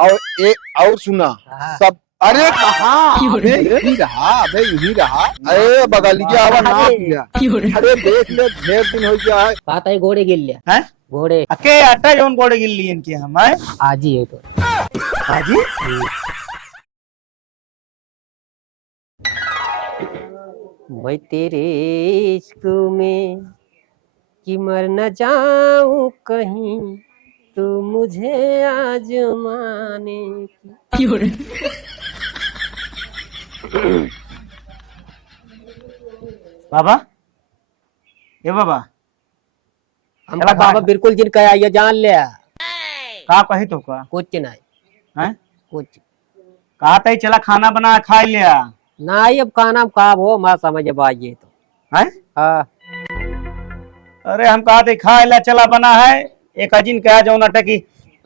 और एक और सुना हाँ। सब। अरे कहाँ? अबे यही रहा, अबे यही रहा। अरे बगलिया आवा ना पिया। अरे देख ले, ढेर दिन हो गया है। बात आई घोड़े गिर लिया हैं घोड़े अके अट्टा जोन गोड़े गिल लियन की हम है आज ही है तो हाजी मैं तेरे इश्क में कि मर न जाऊं कहीं तू मुझे आजमाने की। बाबा ये बाबा हम चला बाबा बिल्कुल जिन कहा ये जान ले का कही तो का कुछ नहीं हैं कुछ कहा तई चला खाना बना खा लिया नहीं। अब खाना का वो मैं समझ बाइए तो हैं हाँ अरे हम कहा थे खा लिया चला बना है एक अजिन कहा जो नटे की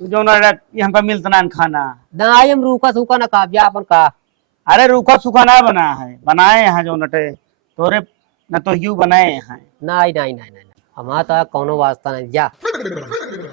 जो ये हमका मिलता ना खाना ना हम रूखा सूखा ना खा जा अपन का अरे रूखा सूखा ना बना है बनाए हैं जो नटे तोरे न तो यू बनाए हैं नहीं नहीं नहीं नहीं हमारा तो कोनो वास्ता नहीं जा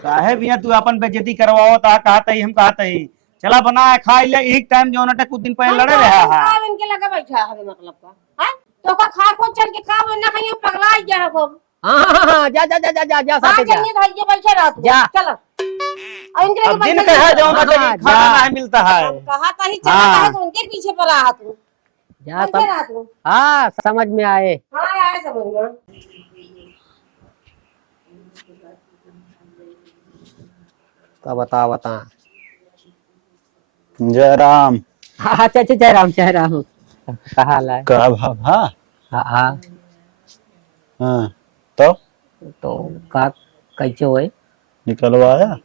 काहे भैया तू अपन बेइज्जती करवाओ ता कहता ही हम कहता ही चला बना है खा लिया एक टाइम जो नटे कुछ दिन पहले लड़े रहा है काम इनके लगा बैठा है मतलब का है तो का खा को चल के काम ना कहीं पगला जा हो हाँ जा जा जा जा जा जा हां साथे जा चलिए भाई ये बैठे रात जा। चलो और इनके अब दिन का है जो नटे हाँ, की खाना नहीं मिलता है कहा था ही चला हाँ। है तो उनके पीछे पड़ा है तू जा बैठे सब रात में हाँ समझ में आए हां आए समझ में का बता जय राम। हाँ अच्छा अच्छा जय राम कहा हाल है का भाभा? हाँ हाँ हाँ तो तो का कैसे होए निकलवाया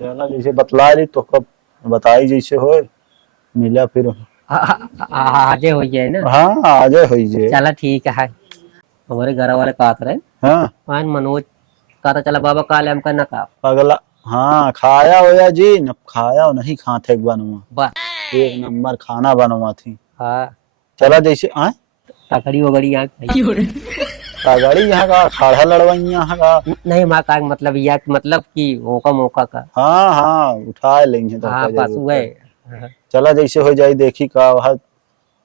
चला जैसे बतला रही तो कब बताई जैसे हो मिला फिर। आजे हो जाए ना हाँ आजे हो जे। चला ठीक है हमारे घर वाले कहा रहे हाँ मान मनोज कहा था चला बाबा काले हम करना का अगला हाँ खाया होया जी न खाया हो नहीं खाते बनवा बस एक नंबर खाना बनवा थी। हाँ चला जैसे आए तकड़ी वगड़ी यहाँ गाड़ी यहाँ का खाड़ा लड़वाई यहाँ का नहीं माँ का मतलब यह मतलब कि मौका का हाँ हाँ उठा लेंगे तो हाँ क्या बस जरूरत वह है। चला जैसे हो जाए देखी का वह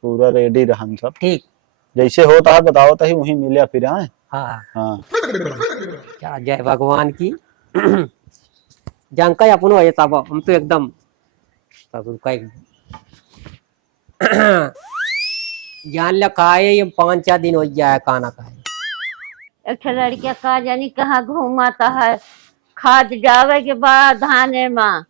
पूरा रेडी रहा हम सब ठीक जैसे होता है बताओ तो ही वही मिले फिर आए। हाँ हाँ क्या जय भगवान की जानका अपन हो तब हम तो एकदम जान ल खाए ये 5-4 दिन हो गया खाना खाए एक लड़किया का जानी कहाँ घूमाता है खाद जावे के बाद धाने माँ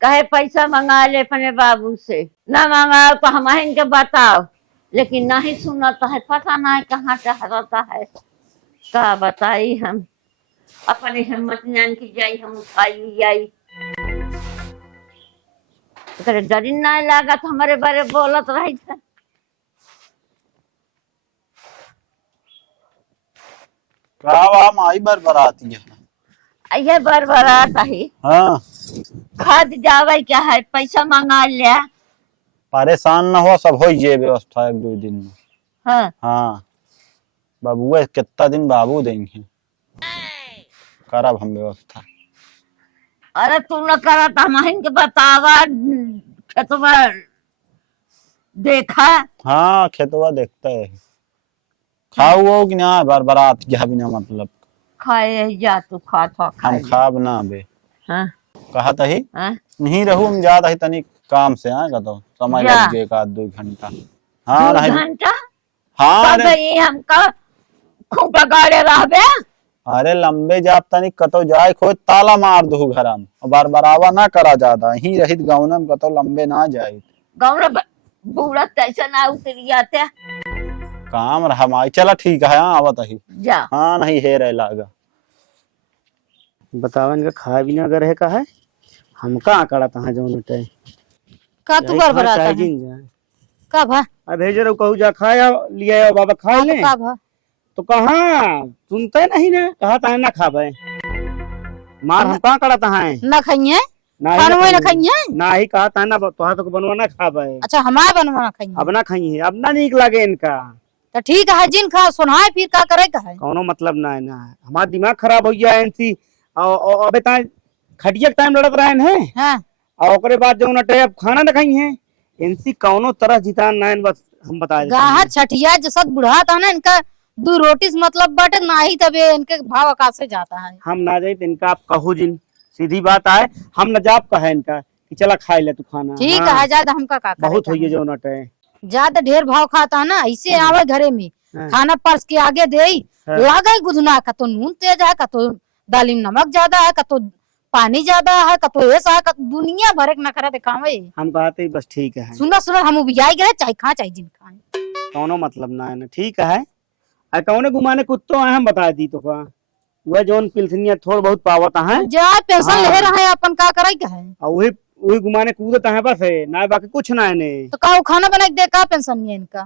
कहे पैसा मंगा ले अपने बाबू से ना मंगाओ तो हम इनके बताओ लेकिन नहीं सुनाता है पता नहीं कहाँ टहराता है का बताई हम अपने हिम्मत जान की जाई हम उठाई जाई डर नहीं लगा तो हमारे बारे बोलत रही थे माई बरबराती है ये बरबराता ही हाँ खाद जावे क्या है पैसा मंगा लिया परेशान न हो सब हो ये व्यवस्था 1-2 दिन में। हाँ हाँ बाबू कितना दिन बाबू देंगे करब हम व्यवस्था। अरे तू न करा तो हम इनके बतावा खेतवा देखा हाँ खेतवा देखता है खाऊ हो कि ना बरबरात क्या बिना मतलब खाए जा तू खा था हम खाब ना बे हाँ कहा था ही हाँ नहीं रहू हम ज्यादा ही तनिक काम से आएगा तो समय जा। लग जाएगा 1-2 घंटा। हाँ 2 नहीं घंटा हाँ तब ये हमका खूब गाड़े रहबे अरे लंबे जाप तनिक कतो जाए खो ताला मार दू घर में बार बरावा ना करा ज्यादा ही रहित गाँव में कतो लंबे ना जाए गाँव बूढ़ा कैसे ना उतर जाते काम रहा माई चला ठीक है। हाँ आवत ही जा हाँ नहीं है रह लागा बतावा इनका खाए बिना अगर है का है हम कहाँ करा था जो नटे का तू बरबराता है का भा भेजे रहो कहू जा खाया लिया बाबा खा ले का भा तो कहाँ सुनते नहीं ना कहा था ना खाबे मार हम कहाँ करा था ना खाइए ना खानवे ना खाइए ना ही कहा था ना तो बनवाना खाबे अच्छा हमारा बनवाना खाइए अब ना खाइए अब ना नीक लगे इनका तो ठीक है जिन खा सुनाए फिर का करे का है कोनो मतलब ना है ना हमारा दिमाग खराब हो गया इनसी अबे ता खटिया के टाइम लड़त रहे हैं हाँ और ओकरे बाद जो नटे अब खाना न खाई है इनसी कौनो तरह जितान ना बस हम बता देते गाहा हैं। छठिया जसत बुढ़ा था ना इनका 2 रोटी से मतलब बट ना ही तबे इनके भाव आकाश से जाता है। हम ना जाए तो इनका आप कहो जिन सीधी बात आए हम न जाप कहे इनका कि चला खाए ले तू खाना। ठीक हाँ, है ज्यादा हमका का बहुत हुई है जो नटे। ज्यादा ढेर भाव खाता है ना ऐसे आवे घरे में हाँ। खाना परस के आगे दे हाँ। लागे गुदना का तो नून तेज है का तो दाली में नमक ज्यादा है का तो पानी ज्यादा है का तो ऐसा है का दुनिया भर के नखरा दिखावे। हम कहते बस ठीक है सुंदर सुंदर हम उबियाई गए चाहे खा चाहे जिन खाए कौनो मतलब ना है ना ठीक है। कौने घुमाने कुत्तो आए हम बता दी तो का वह जोन पिलसनिया थोड़ बहुत पावत है जा पेंशन हाँ। ले रहे हैं अपन का करे का है और वही वही घुमाने कूदत है बस है ना बाकी कुछ ना है ने तो का वो खाना बना के दे का पेंशन है इनका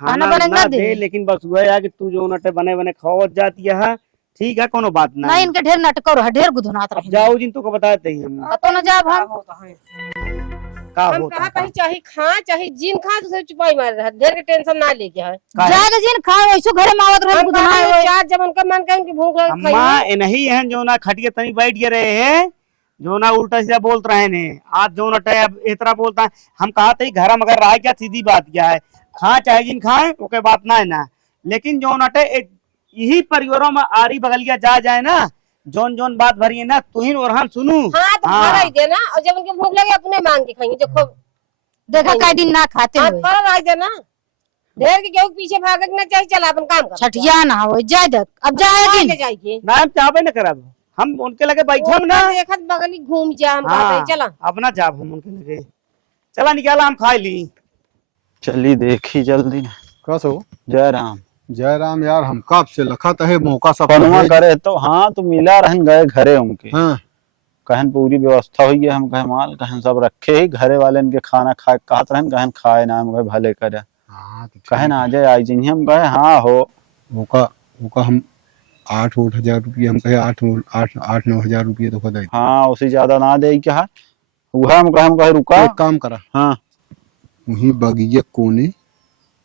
खाना बने ना ना दे दे। लेकिन बस वह है कि तू जो नटे बने बने खावत जाती है ठीक है कोनो बात ना नहीं इनके ढेर नाटक है ढेर गुदनात अब रहे जाओ जिन तो को बताते ही हम तो न जाब हम का हम होता कहा है कहीं चाहे खा चाहे जिन खा तो चुपाई मार रहा ढेर के टेंशन ना लेके है का है? जाए जिन खाए वैसो घरे मावत रहे हम गुदना कहा है चार जब उनका मन करे उनकी भूख लगे अम्मा खाइए। नहीं है जो ना खटिया तनी बैठ गए रहे हैं जो ना उल्टा सीधा बोलते रहे ने आज जो नटे अब इतना बोलता है हम कहा थे घर मगर रहा क्या सीधी बात क्या है खा चाहे जिन खाए ओके बात ना है ना लेकिन जो नटे यही परिवारों में आरी बगलिया जा जाए ना जोन जोन बात भरी है ना तुहिन और हम सुनू हाँ तो हाँ। भरा ही देना और जब उनकी भूख लगे अपने मांग के खाएंगे जो खूब देखा कई दिन ना खाते हाथ हुए पर रख देना ढेर के केहू के पीछे भागे के ना चाहिए चला अपन काम कर छठिया ना हो जाए देख अब जाए ले दिन जाइए ना हम चाहबे न करब हम उनके लगे बैठे हम ना देखत बगली घूम जा हम हाँ। कहते हैं, चला अपना जाब हम उनके लगे चला निकाला हम खाई ली चली देखी जल्दी ना। कसो जय राम। जय राम यार हम कब से लखत है मौका सब पनुआ करे तो हाँ तो मिला रहन गए घरे उनके हाँ कहन पूरी व्यवस्था हुई है हम कहे माल कहन सब रखे ही घरे वाले इनके खाना खाए कहत रहन कहन खाए ना हम कहे भले करे हाँ तो कहन आ जाए आई जी हम कहे हाँ हो मौका हम 8-8 हजार रुपये हम कहे 8-9 हजार रुपये तो खुद हाँ उसी ज्यादा ना दे क्या वह हम कहे रुका एक काम करा हाँ वही बगिया कोने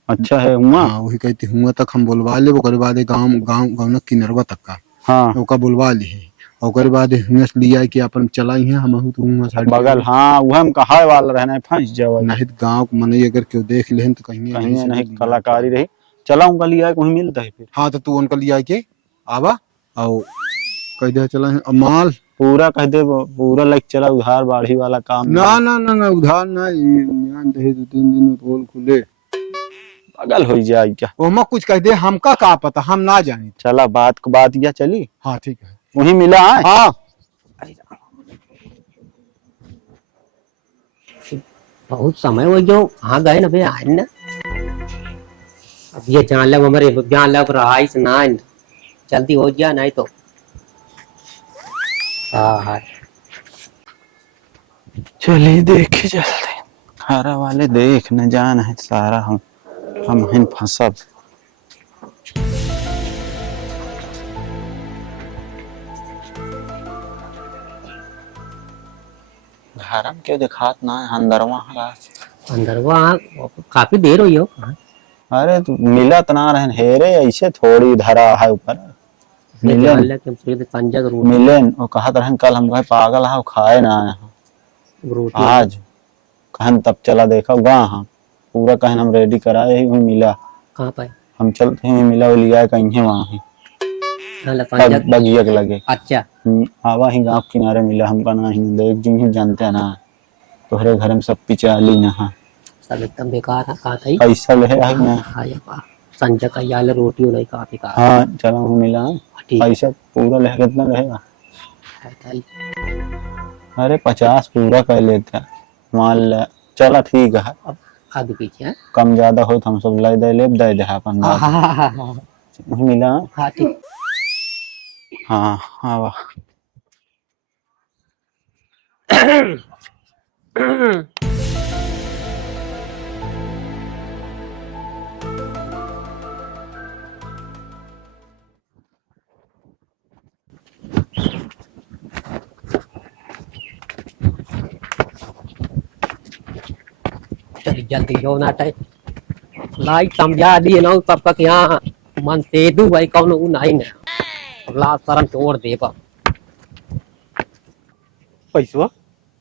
अच्छा है हुआ हाँ वही कहते हुआ तक हम बुलवा ले ओकर बाद गांव गांव गांव न किनरवा तक का हाँ ओका बुलवा ली है ओकर बाद हुआ से लिया कि अपन चलाई है हम तो हुआ साइड बगल हाँ वह हम कहा वाला रहना फंस जाओ नहीं गांव मने अगर क्यों देख ले तो कहीं कहीं नहीं कलाकारी रही चला उनका लिया कहीं मिलता है फिर हाँ तो तू उनका लिया के आवा आओ कह दे चला है माल पूरा कह दे पूरा लाइक चला उधार बाढ़ी वाला काम ना ना ना ना उधार ना ध्यान दे 2-3 दिन में पोल खुले बगल हो जाए क्या ओमा कुछ कह दे हमका का पता हम ना जानी चला बात को बात या चली हाँ ठीक है वही मिला है हाँ बहुत समय हो जो कहाँ गए ना भैया आज ना अब ये जान लग हमारे जान लग रहा है ना जल्दी हो गया नहीं तो हाँ चलिए देखे जल्दी हरा वाले देख न जान है सारा हम हिन फंसब घर में क्यों दिखात ना है अंदरवा हरा अंदर वहाँ काफी देर हुई हो अरे तो मिलत ना रहन हेरे ऐसे थोड़ी धरा है ऊपर मिले पंजा मिले और कहत रहन कल हम कहे पागल है खाए ना आए आज कहन तब चला देखा वहाँ हम पूरा कहन हम रेडी कराए ही हुई मिला कहाँ पाए हम चलते हैं मिला वो लिया कहीं है वहाँ ही बगिया के लगे अच्छा आवा ही गाँव किनारे मिला हमका ना ही देख जी ही जानते हैं ना तोहरे घर में सब पिचाली ना सब एकदम बेकार है कहा था पैसा ले है ना संजय का याल रोटी नहीं कहा बेकार हाँ चलो हम मिला ठीक पैसा पूरा ले कितना रहेगा है अरे 50 पूरा कर लेते हैं मान ले चला ठीक है अब आगे पीछे है कम ज्यादा हो तो हम सब ले दे दे अपन बात मिला हाँ ठीक हाँ हाँ वाह चल जल्दी हो ना लाइट समझा दिए ना तब तक यहाँ मन से दू भाई कौन नहीं ना ला शरण छोड़ दे बा पैसा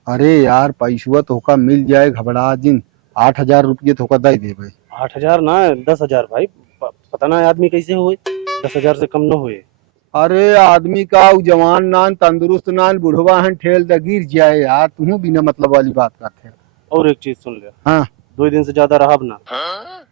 अरे यार पैसवा तोका मिल जाए घबरा जिन 8,000 रुपये तोका दे दे भाई। 8,000 ना 10,000 भाई। पता ना आदमी कैसे हुए, 10,000 से कम न हुए। अरे आदमी का उ जवान नान तंदुरुस्त नान बुढ़वा हन ठेल द गिर जाए यार, तू बिना मतलब वाली बात करते। और एक चीज सुन ले, हाँ 2 दिन से ज्यादा रहा ना।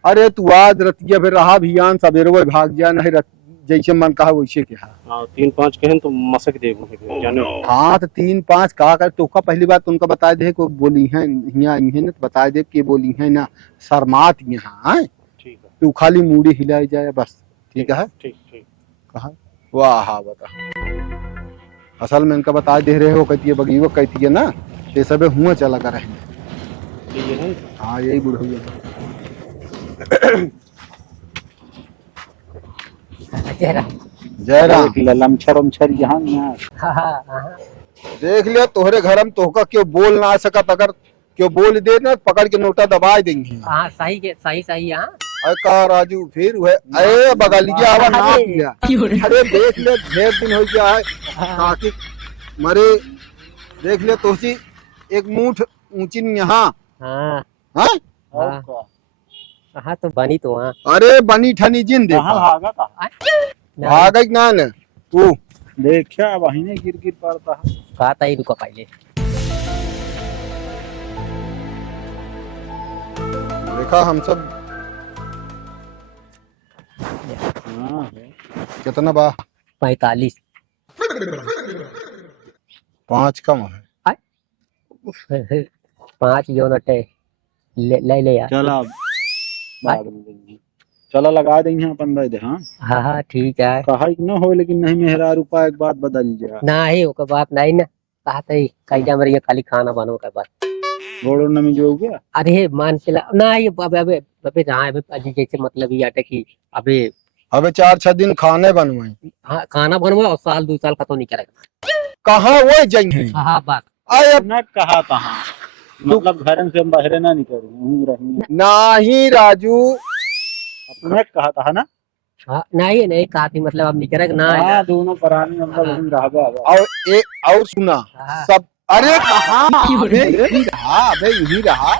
अरे तू आज रतिया फिर रहा भियान सवेरे वो भाग जा, नहीं जैसे मन कहा वैसे क्या। हाँ 3-5 कहन तो मसक दे जाने। हाँ तो 3-5 का कर तोका पहली बात तुमका बता दे को बोली है यहाँ ना, तो बता दे कि बोली है ना शर्मात यहाँ। ठीक है, तू खाली मूड़ी हिलाई जाए बस, ठीक है। ठीक ठीक। कहा वाह हाँ बता, असल में इनका बता दे रहे हो कहती है बगीवो कहती है ना, ये सब हुआ चला कर रहे। ये है हाँ यही बुढ़िया जय राम। लमछर उमछर यहाँ ना। हाँ हाँ हाँ देख लिया तोहरे घर में तोहका क्यों बोल ना सकत, अगर क्यों बोल दे ना पकड़ के नोटा दबा देंगे। हाँ सही के सही हाँ। अरे का राजू फिर हुए, अरे बगलिया आवा ना किया। अरे देख ले ढेर दिन हो गया है ताकि मरे, देख ले तोसी एक मूठ ऊंची यहाँ। हाँ हाँ हाँ हाँ तो बनी तो हाँ। अरे बनी ठनी जिन देखा भागा कहाँ? भाग ना न तू देखा वही ने गिर गिर पड़ता है। कहा था ही रुका पहले। देखा हम सब हाँ कितना बा 45 5 कम है। 5 जो नटे ले यार। चला बाद में देंगे। चला लगा देंगे अपन दे दे। हाँ हाँ हाँ ठीक है। कहा न हो लेकिन नहीं मेहरा रुपा एक बात बदल जाए। ना ही ओकर बात नहीं ना, कहा था ही कैजा मरिया खाली खाना बनो का बात। गोड़ो न में जो हो गया। अरे मान चला ना ये अबे अबे अबे जहाँ अबे अजी जैसे मतलब ये आटे की अबे अबे 4-6 दिन खाने बनवाए। हाँ खाना बनवा और 1-2 साल का तो नहीं करेगा। कहाँ वो जाएंगे। हाँ बात आए न कहा कहाँ, मतलब घर से बाहर ना निकल नहीं राजू, अपने कहा था ना। हाँ नहीं कहा थी मतलब अब नहीं करेगा ना। हाँ दोनों परानी मतलब हम रहा। और सुना हाँ। सब। अरे कहाँ अबे यही रहा, अबे यही रहा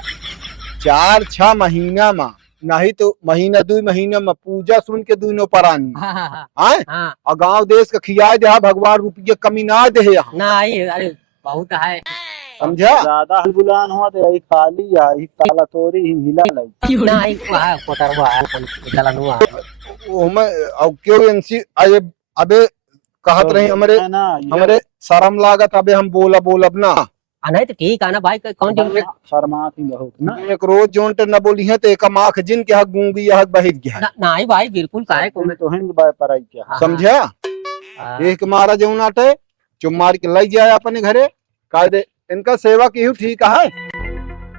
4-6 महीना में, नहीं तो महीना 2 महीना में पूजा सुन के दोनों परानी हाँ हाँ हाँ आए हाँ और गांव देश का खियाए दे भगवान रुपये कमी ना दे यहाँ, ना ही अरे बहुत है समझा। ज्यादा बुलान हुआ तो यही खाली यही ताला तोरी ही मिला लगी। ना ही वहाँ कोटरवा है चलन हुआ वो मैं अब क्यों इनसी अबे कहत रही हमरे है ना हमरे शर्म लागत, अबे हम बोलब ना। नहीं तो ठीक है ना भाई कौन जो शर्मा थी बहुत ना। एक रोज जोन न बोली है तो एक माख जिन के हक गूंगी हक बहित गया है, ना ही भाई बिल्कुल काहे को तो हिंद बाय पराई क्या। हाँ, समझा। हाँ, एक मारा जो नाटे चुम मार के लग जाए अपने घरे कायदे, इनका सेवा की ठीक है।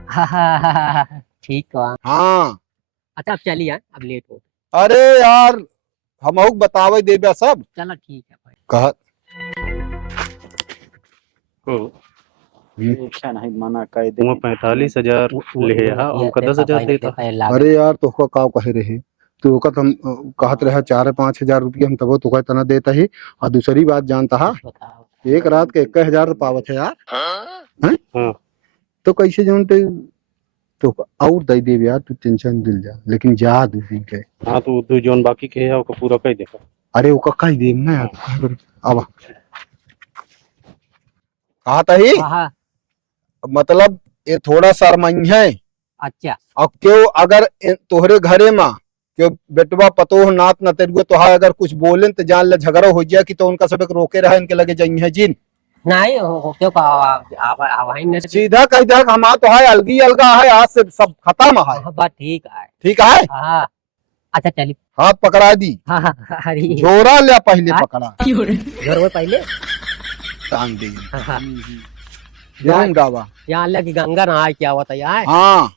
हाँ, ठीक है। हाँ अच्छा अब चलिए अब लेट हो। अरे यार हम बतावे देबे सब। चलो ठीक है भाई। कहत अच्छा नहीं मना कर दे। 45,000 ले हा उनका 10,000 देता। अरे यार तोहका का कहे रहे तो का हम कहत रहे 4-5 हजार रुपये हम तबो तो इतना देता ही। और दूसरी बात जानता है एक रात के 21,000 पावत है यार। हैं? तो कैसे जो तो और दे दे यार, तू टेंशन दिल जा लेकिन जा दूसरी के। हाँ तो 2 जोन बाकी के है ओका पूरा कर देखा। अरे वो कक्का ही देम ना यार। अब कहा था ही हाँ मतलब ये थोड़ा शर्मई है। अच्छा और क्यों अगर तोहरे घरे में क्यों बेटवा पतोह नात न तेरुए तो हाँ अगर कुछ बोले तो जान ले झगड़ा हो जाए कि तो उनका सब रोके रहे इनके लगे जाइए है जिन नहीं क्यों कहा सीधा कह दे हम तो है अलगी अलगा है, आज से सब खत्म है। बात ठीक है। ठीक है हाँ अच्छा चलिए हाथ पकड़ा दी। हाँ हाँ अरे जोरा ले पहले पकड़ा घर में पहले टांग दी हाँ हाँ जान गावा। यहाँ लगी गंगा नहा क्या हुआ था यार। हाँ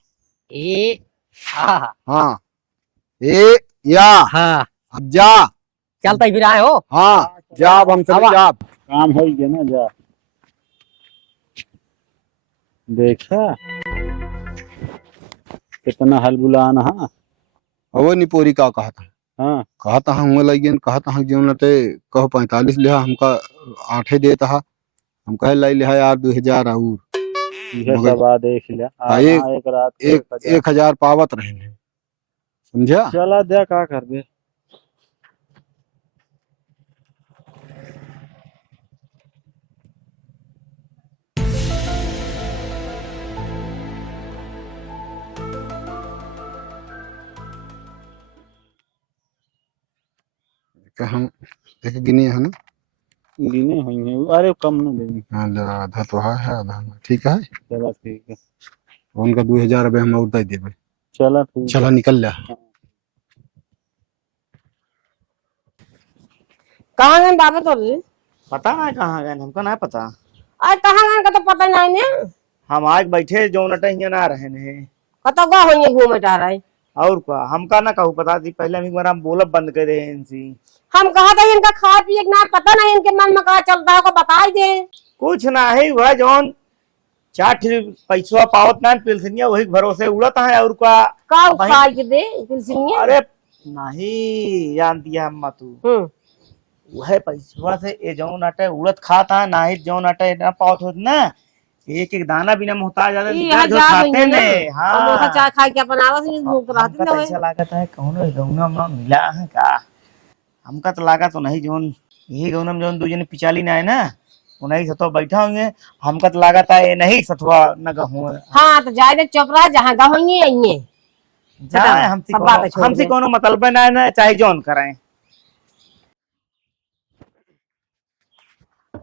ए हाँ हाँ ए या हाँ अब जा चलता ही फिर आए हो। हाँ जा अब हम चले जा। काम हो गया ना जा। देखा कितना हल बुलाना। हाँ वो निपोरी का कहा था। हाँ कहता हूँ लगियन कहता हूँ जो नटे कहो 45 लिहा हमका 8 देता हा हम कहे लाई लिहा यार 2000 और ये मगर- सब आ देख लिया हाँ, एक- एक रात के एक 1000 पावत रहे समझा। चला दे का कर दे। कि हम एक गिनी है ना। गिने हुई है अरे कम ना देंगे। हाँ जरा आधा तो है आधा ना। ठीक है चला ठीक है। उनका 2000 रुपये हम और दे देवे। चला ठीक है। चला निकल जा। कहाँ गए बाबा तो रे? पता ना कहाँ गए हमको ना पता। आज कहाँ गए का तो पता नहीं ने। हम आज बैठे जो नटे ना रहे ने कतो गा होइए घूमे जा रहा है। और का हमका ना कहू पता थी पहले एक बार हम बोलब बंद कर दे इनसी। हम कहा था इनका खा पिए ना पता नहीं इनके मन में कहा चलता है को बता ही दे। कुछ ना है वह जौन 4 पैसा पावत ना पिलसनिया वही भरोसे उड़त है और का का भाई- खा के दे पिलसिनिया। अरे नहीं जान दिया हम तू वह पैसा से ये जौन अटे उड़त खाता ना ही जौन अटे ना पावत होत ना एक एक दाना भी ना मोहताज ज्यादा ई जो हजार खाते होइए ने। ना। हाँ हम लोग चाय खा के अपन आवाज नहीं भूख रहती हमका ना तो ऐसा लागत है कौनो गौना में मिला है का। हमका तो लागत तो नहीं जोन यही गौना में जोन दो जने पिचाली ना है ना वो नहीं सतो बैठा होंगे। हमका तो लागत है ये नहीं सतवा न कहूँ हाँ तो जाए दे चुप रहा जहाँ गा होइए आइए। जाए सब बातें छोड़ हमसे दे। कोनो मतलब ना है ना चाहे जोन करें।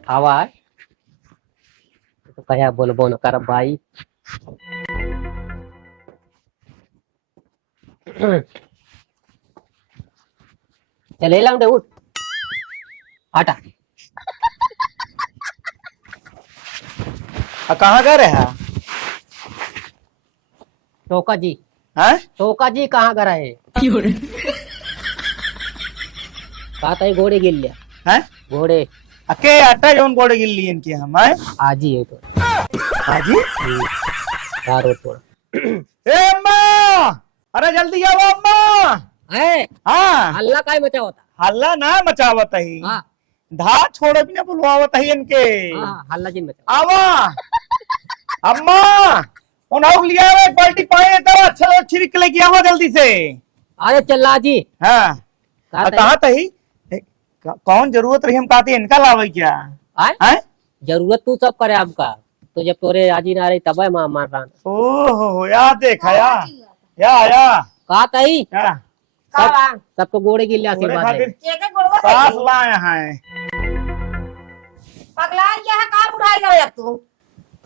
आवाज तो कया बोलबो न कर भाई। चले लाऊं दे उठ हटा। कहाँ गए रहे हैं? टोका जी हैं? टोका जी कहाँ कर रहे कहा था घोड़े गिर लिया हैं? घोड़े अके अट्टा जोन बोड़े गिर लिए इनके हम हैं? आज ही है तो हाजी रोड पर ए अम्मा अरे जल्दी आओ अम्मा। है हाँ हल्ला काय मचा होता। हल्ला ना मचावत ही हाँ धा छोड़े भी ना बुलवावत ही इनके। हाँ हल्ला जिन मचा आवा अम्मा उन्हों लिया एक बाल्टी पानी तो अच्छा छिड़क लेके आवा जल्दी से। अरे चल्ला जी हाँ कहा था कहा तही कौन जरूरत रही हम कहते इनका लावे क्या आए? हैं? जरूरत तू सब करे आपका तो जब तोरे आजी ना रही तब मां मार रहा ओहो या देखा या कहा तही या सबको गोड़े गिर लिया थोड़े आशीर्वाद है खातिर सास लाए हैं। पगला यह का उड़ाई गए अब तू।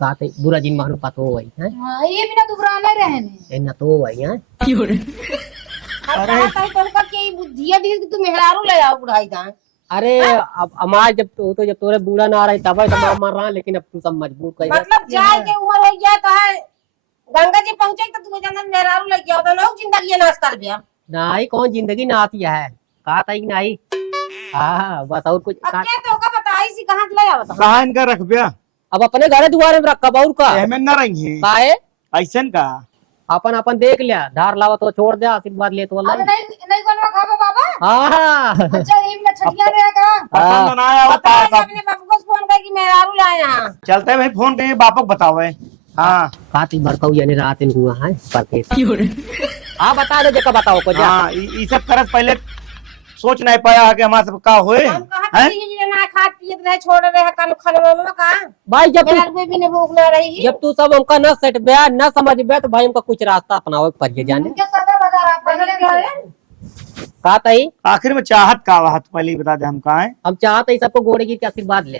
कहा तही बुरा जिन मारू पा तो वही है हाँ, ये भी ना दुबराने रहे ने। ना तो वही है हम कहा था तुमका के बुद्धिया दी कि तू मेहरारू ले आओ उड़ाई दा। अरे अब हमारे जब तो जब तोरे बूढ़ा ना रही तब तो मां मार रहा लेकिन अब तू सब मजबूर कर मतलब जाए के उम्र हो गया तो है गंगा जी पहुंचे तो तू जन मेहरारू ले गया तो लोग जिंदगी नाश कर दिया। नहीं कौन जिंदगी ना आती है कहा था नहीं। हाँ बस और कुछ अब के तो का बताई सी कहां ले आओ तो। कहा इनका रख बिया अब अपने घरे दुआरे में रखा बाउर का एहमें न रही है काहे ऐसन का अपन अपन देख लिया धार लावा तो छोड़ दे आशीर्वाद ले तो अरे अल्लाह। नहीं बनवा खाबो बाबा। हाँ अच्छा ये भी ना छटिया रहेगा। पसंद ना आया होता बताया है अपने बाबू को फोन कर कि मेहरारू लाए यहां। चलते भाई फोन करिए बापक बताओ हाँ काती भड़काऊ यानी रात इन हुआ है परकेस। हाँ बता दे जका बताओ को जा। हाँ ये सब करत पहले सोच नहीं पाया कि हमारे सब का होए हम कहा ये ना खा पिए रहे छोड़ रहे कन खनवा में का भाई जब तू मेहरारू भी ने भूख ना रही। जब तू सब हमका न सेट बया न समझ बया तो भाई हमका कुछ रास्ता अपनाओ पर जाने उनके सदर बाजार आप बगल पहले घर कहा तही आखिर में चाहत का वह पहले ही बता दे हम कहा है। हम चाहते ही सबको घोड़े की आशीर्वाद ले।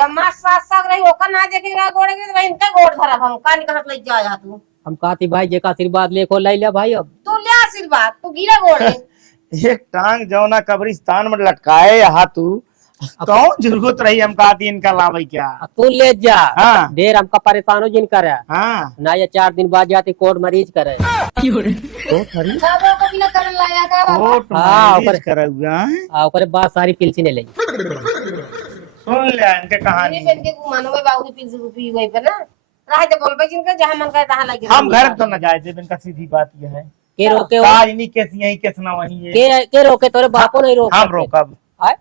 यम्मा साथ साथ रही ओका ना देखेगा गोड़े के भाई इनका गोड़ धरा हम कान कहां ले जाया तू। हम कहती भाई जेका आशीर्वाद ले को ले लिया भाई अब तू ले आशीर्वाद तू गिरा गोड़े। एक टांग जौना कब्रिस्तान में लटकाए यहाँ तू कौन जरूरत रही हम कहती इनका लावे क्या। तू ले जा हाँ देर हमका परेशानो जिन करे हाँ ना ये 4 दिन बाद जाती कोर्ट मरीज करे खाबो को भी ना कर लाया का बाबा। कोर्ट हाँ, मैरिज ऊपर- करे हुआ है। ओकरे बाद सारी पिलसी ने ले सुन ले इनके कहानी। मेरे बन के गुमानो में बाबू की पिलसी को पी गई पे ना राह दे बोलबे जिनका जहां मन करे तहां लगे। हम घर तो न जाए थे इनका सीधी बात यह है के रोके काज नहीं केस यही केस ना वही है। के रोके तोरे बापो नहीं रोक हम सकते। रोकब आय?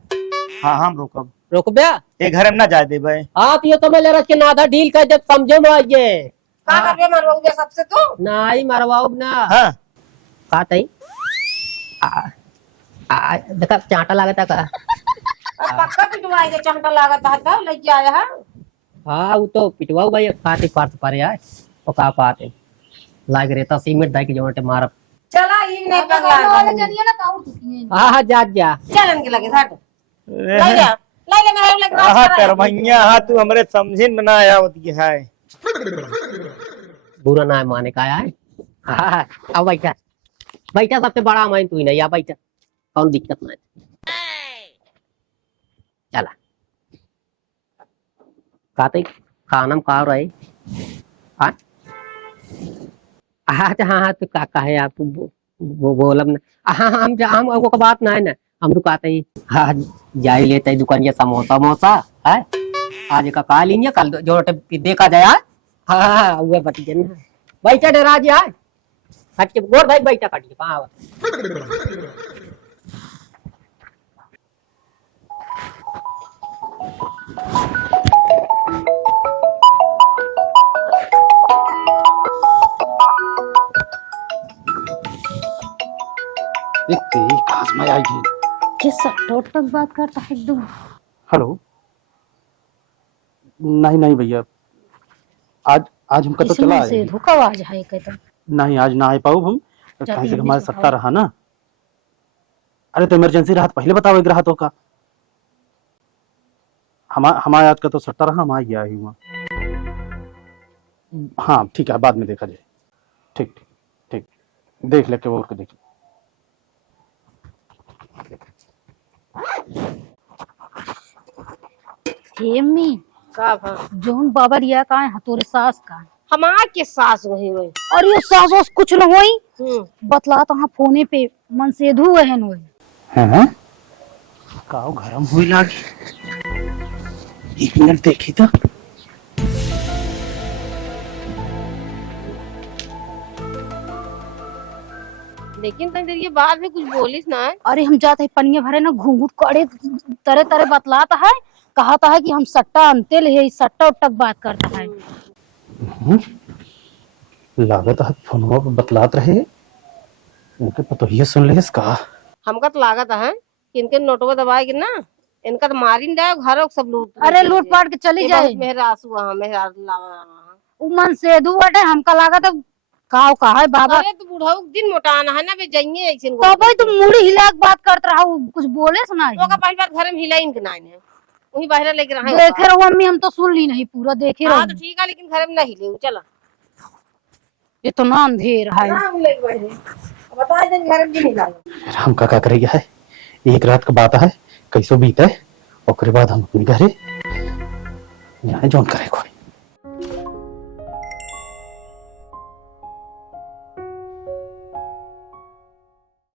हाँ हम रोकब रुक बे ये घर में ना जाए दे भाई। आप ये तो मैं ले रहा कि नाधा डील कर जब समझो मुझे का करबे मरवाऊंगे सबसे तो। नहीं मरवाओ ना हाँ का तई देखा चाटा लागता का अब पक्का पिटवाएंगे, चंटा लागत है तब लेके आया है। हाँ वो तो पिटवाओ भाई खाते पार पारे यार वो का पाते लाग रहता सीमेंट दाई के जोटे मार चला इन नहीं पगला हाँ हाँ जा जा चल इनके लगे हट ले ले मेरे लगे हाँ कर भैया हाँ तू हमरे समझिन में ना आया होती है। बुरा ना माने का है हाँ अब बैठा बैठा सबसे बड़ा मैं तू ही नहीं या बैठा कौन दिक्कत नहीं चला खाते खाना खा रहे हाँ अच्छा हाँ हाँ तो का है आप वो बोलब ना हाँ हम वो का बात ना है ना हम रुकाते ही हाँ जाई लेते ही दुकान ये समोसा मोसा है आज का खा लीजिए कल जो देखा जाए हाँ हाँ वो बतिए ना बैठा डरा जी आज हट के गोर भाई बैठा काट के कहाँ में आई थी। किस टोट तक बात करता है एकदम। हेलो नहीं नहीं भैया आज हमका तो चला से आए धोखा आवाज है कहता नहीं आज ना आ पाऊ हम कहीं से हमारे सट्टा रहा ना। अरे तो इमरजेंसी राहत पहले बताओ एक राहत का हमारे आज का तो सट्टा रहा हम आ गया ही हुआ। हाँ ठीक है बाद में देखा जाए। ठीक ठीक ठीक देख ले के वो देख ले। हेमी का भा जोन बाबा रिया का है तोरे सास का हमार के सास वही हुई। और ये सास वास कुछ न होई बतला तो हाँ फोने पे मन से धु है न हैं काओ गरम हुई लागी एक मिनट देखी तो लेकिन तक देर ये बात में कुछ बोलिस ना है। अरे हम जाते हैं पनिया भरे ना घूंघूट कड़े तरह तरह बतलाता है कहता है कि हम सट्टा अंते ले सट्टा उट्टक बात करता है। लागत है फोनवा पे बतलात रहे इनके पतो ये सुन ले इसका हमका तो लागत है कि इनके नोटवा दबाएगी ना इनका तो मारी न जाए घर सब लूट अरे लूट पाट के चली जाए मेरा आंसू मेरा मन से धु बटे हमका लागत है काव का है बाबा। अरे तो बुढ़ाऊ दिन मोटाना है ना बे जाइए ऐसे तो भाई तुम मुड़ी हिला के बात करत रहा कुछ बोले सुना तो का पहली बार घर में हिलाई इनके नाइन है वही बाहर लेके रहा देखे रहो मम्मी हम तो सुन ली नहीं पूरा देखे हाँ रहो तो ठीक है लेकिन घर में नहीं हिले चला इतना अंधेर है बता दे घर में नहीं लागे हम का करेगा है एक रात का बात है कैसो बीता है और बाद हम घरे जाए जौन करे कोई